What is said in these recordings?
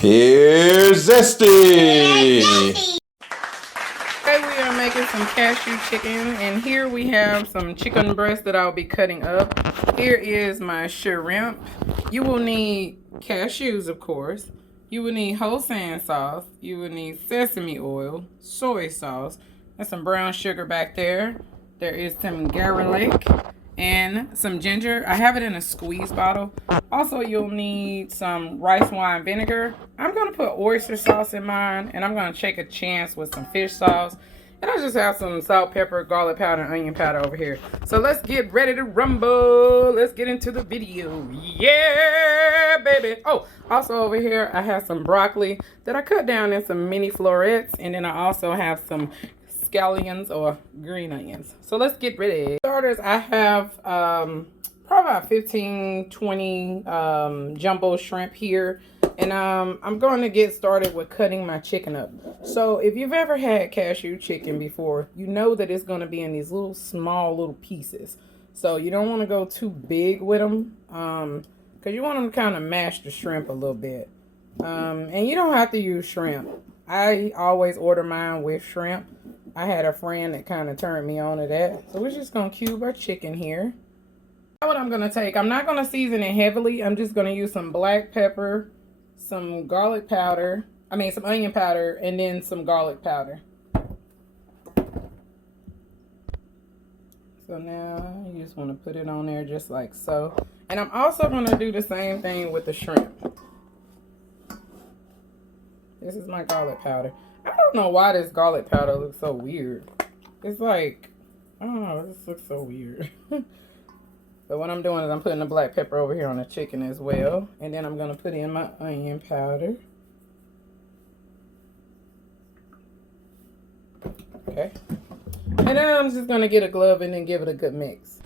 Here's Zesty. Today we are making some cashew chicken, and here we have some chicken breast that I'll be cutting up. Here is my shrimp. You will need cashews, of course. You will need whole sand sauce. You will need sesame oil, soy sauce, and some brown sugar back there. There is some garlic and some ginger. I have it in a squeeze bottle. Also, you'll need some rice wine vinegar. I'm going to put oyster sauce in mine, and I'm going to take a chance with some fish sauce. And I just have some salt, pepper, garlic powder, and onion powder over here. So let's get ready to rumble. Let's get into the video. Yeah, baby. Oh, also over here, I have some broccoli that I cut down in some mini florets. And then I also have some scallions or green onions. So let's get ready. Starters, I have probably about 15, 20 jumbo shrimp here. And I'm going to get started with cutting my chicken up. So if you've ever had cashew chicken before, you know that it's going to be in these little small little pieces. So you don't want to go too big with them because you want them to kind of mash the shrimp a little bit. And you don't have to use shrimp. I always order mine with shrimp. I had a friend that kind of turned me on to that. So we're just going to cube our chicken here. Now what I'm going to take, I'm not going to season it heavily. I'm just going to use some black pepper, some garlic powder, some onion powder, and then some garlic powder. So now you just want to put it on there just like so. And I'm also going to do the same thing with the shrimp. This is my garlic powder. I don't know why this garlic powder looks so weird. It's like, I don't know, this looks so weird. So what I'm doing is I'm putting the black pepper over here on the chicken as well. And then I'm going to put in my onion powder. Okay. And then I'm just going to get a glove and then give it a good mix.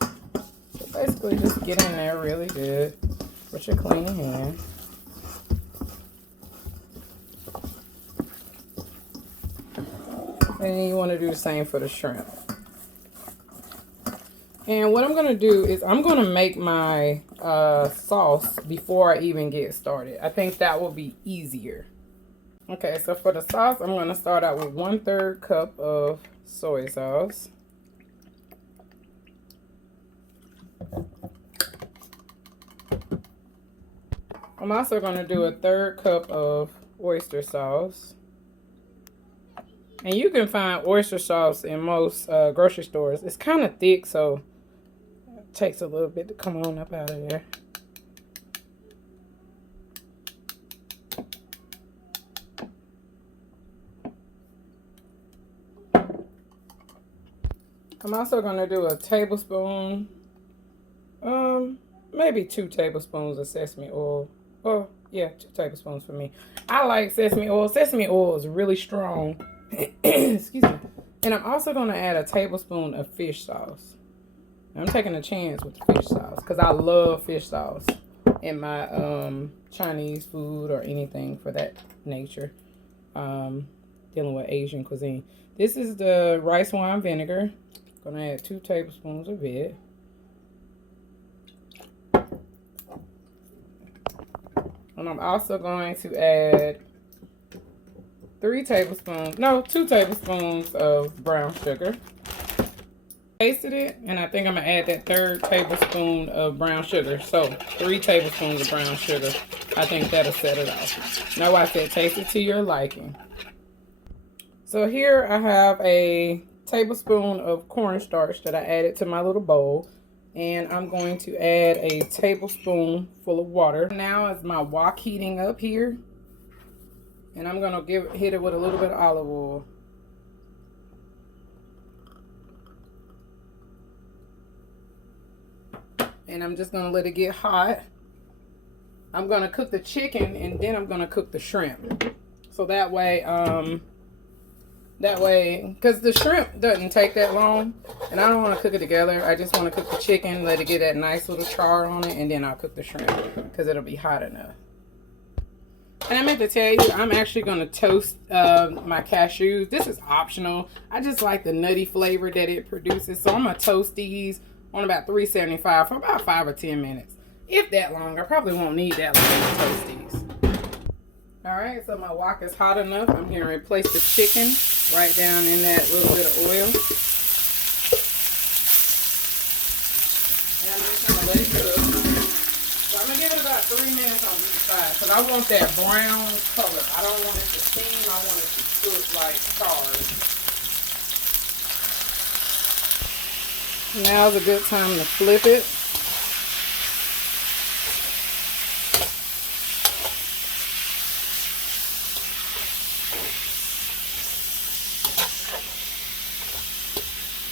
So basically just get in there really good with your clean hand. And then you want to do the same for the shrimp. And what I'm going to do is I'm going to make my sauce before I even get started. I think that will be easier. Okay, so for the sauce, I'm going to start out with 1/3 cup of soy sauce. I'm also going to do 1/3 cup of oyster sauce. And you can find oyster sauce in most grocery stores. It's kind of thick, so it takes a little bit to come on up out of there. I'm also going to do a tablespoon, maybe 2 tablespoons of sesame oil. Oh, yeah, 2 tablespoons for me. I like sesame oil. Sesame oil is really strong. Excuse me. And I'm also going to add a tablespoon of fish sauce. I'm taking a chance with the fish sauce because I love fish sauce in my Chinese food or anything for that nature. Dealing with Asian cuisine. This is the rice wine vinegar. I'm going to add 2 tablespoons of it. And I'm also going to add 2 tablespoons of brown sugar. Tasted it, and I think I'm going to add that 3rd tablespoon of brown sugar. So 3 tablespoons of brown sugar. I think that'll set it off. Now I said taste it to your liking. So here I have a tablespoon of cornstarch that I added to my little bowl. And I'm going to add a tablespoon full of water. Now is my wok heating up here. And I'm going to hit it with a little bit of olive oil. And I'm just going to let it get hot. I'm going to cook the chicken and then I'm going to cook the shrimp. So that way, because the shrimp doesn't take that long. And I don't want to cook it together. I just want to cook the chicken, let it get that nice little char on it. And then I'll cook the shrimp because it'll be hot enough. And I meant to tell you, I'm actually going to toast my cashews. This is optional. I just like the nutty flavor that it produces. So I'm going to toast these on about 375 for about 5 or 10 minutes. If that long. I probably won't need that long to toast these. Alright, so my wok is hot enough. I'm going to replace the chicken right down in that little bit of oil. And I'm just going to let it cook. So I'm going to give it about 3 minutes on each side because I want that brown color. I don't want it to steam. I want it to cook like stars. Now's a good time to flip it.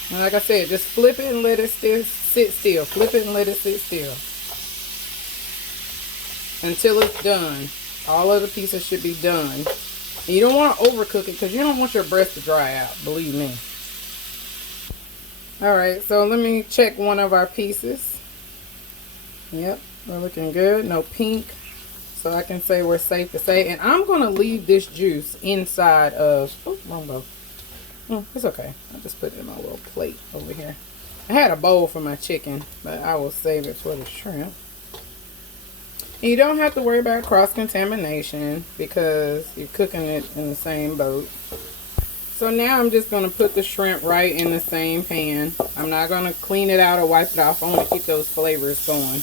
And like I said, just flip it and let it sit still. Flip it and let it sit still. Until it's done. All of the pieces should be done. And you don't want to overcook it because you don't want your breast to dry out. Believe me. Alright, so let me check one of our pieces. Yep, we're looking good. No pink. So I can say we're safe to say. And I'm going to leave this juice inside of... Oh, wrong bowl. It's okay. I'll just put it in my little plate over here. I had a bowl for my chicken, but I will save it for the shrimp. And you don't have to worry about cross-contamination because you're cooking it in the same boat. So now I'm just going to put the shrimp right in the same pan. I'm not going to clean it out or wipe it off. I want to keep those flavors going.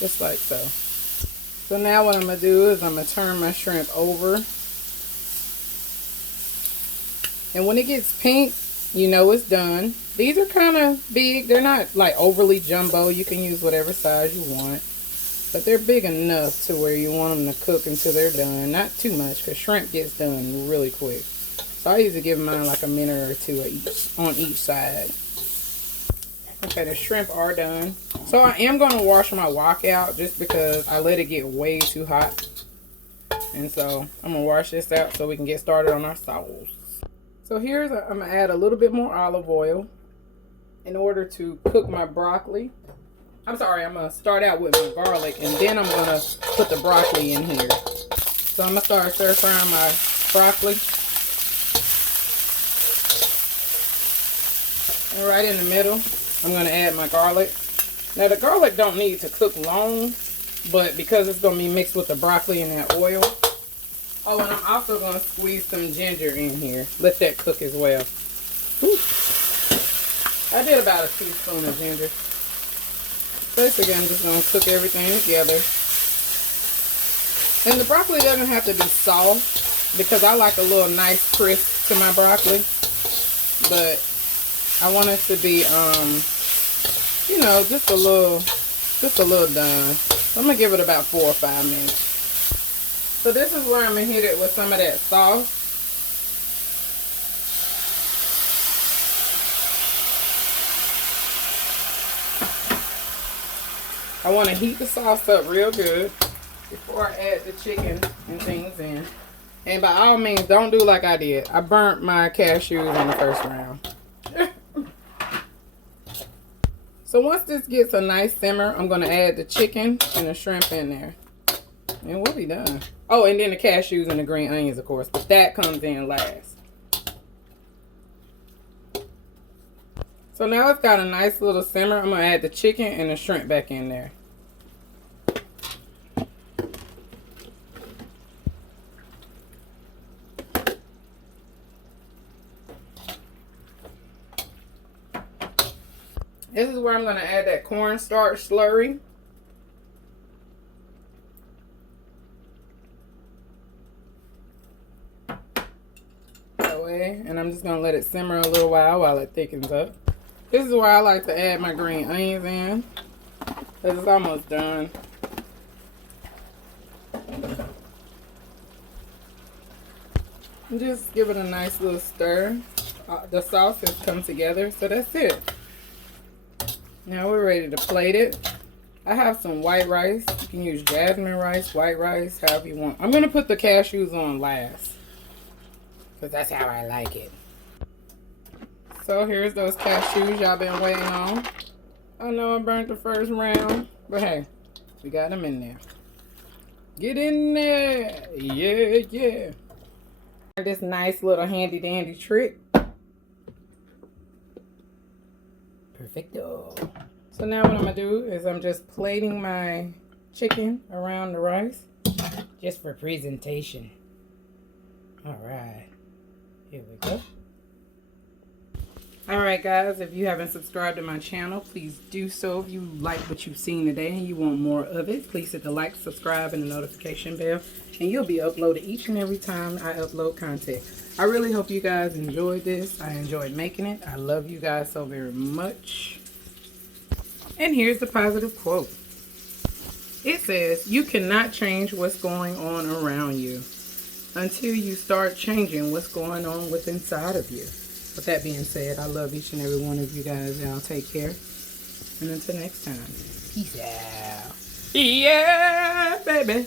Just like so. So now what I'm going to do is I'm going to turn my shrimp over. And when it gets pink, you know it's done. These are kind of big. They're not like overly jumbo. You can use whatever size you want. But they're big enough to where you want them to cook until they're done. Not too much because shrimp gets done really quick. So I usually give mine like a minute or two on each side. Okay, the shrimp are done. So I am going to wash my wok out just because I let it get way too hot. And so I'm going to wash this out so we can get started on our sauce. So I'm going to add a little bit more olive oil in order to cook my broccoli. I'm sorry, I'm going to start out with my garlic and then I'm going to put the broccoli in here. So I'm going to start stir frying my broccoli. And right in the middle, I'm going to add my garlic. Now the garlic don't need to cook long, but because it's going to be mixed with the broccoli and that oil. Oh, and I'm also going to squeeze some ginger in here. Let that cook as well. Whew. I did about a teaspoon of ginger. Basically, I'm just going to cook everything together. And the broccoli doesn't have to be soft because I like a little nice crisp to my broccoli. But I want it to be, you know, just a little done. So I'm going to give it about 4 or 5 minutes. So this is where I'm going to hit it with some of that sauce. I want to heat the sauce up real good before I add the chicken and things in. And by all means, don't do like I did. I burnt my cashews in the first round. So once this gets a nice simmer, I'm going to add the chicken and the shrimp in there. And we'll be done. Oh, and then the cashews and the green onions, of course. But that comes in last. So now it's got a nice little simmer. I'm going to add the chicken and the shrimp back in there. This is where I'm going to add that cornstarch slurry. That way. And I'm just going to let it simmer a little while it thickens up. This is where I like to add my green onions in. Because it's almost done. And just give it a nice little stir. The sauce has come together. So that's it. Now we're ready to plate it. I have some white rice. You can use jasmine rice, white rice, however you want. I'm going to put the cashews on last. Because that's how I like it. So here's those cashews y'all been waiting on. I know I burnt the first round. But hey, we got them in there. Get in there. Yeah, yeah. This nice little handy dandy trick. Perfecto. So now what I'm gonna do is I'm just plating my chicken around the rice, just for presentation. All right, here we go. All right, guys, if you haven't subscribed to my channel, please do so. If you like what you've seen today and you want more of it, please hit the like, subscribe, and the notification bell, and you'll be uploaded each and every time I upload content. I really hope you guys enjoyed this. I enjoyed making it. I love you guys so very much. And here's the positive quote. It says, "You cannot change what's going on around you until you start changing what's going on within inside of you." With that being said, I love each and every one of you guys. Y'all take care. And until next time, peace out. Yeah, baby.